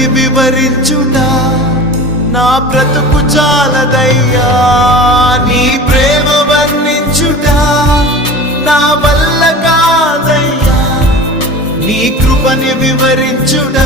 కృపని వివరించుట నా బ్రతుకు చాలదయ్యా, నీ ప్రేమ వర్ణించుట నా వల్ల కాదయ్యా, నీ కృపని వివరించుట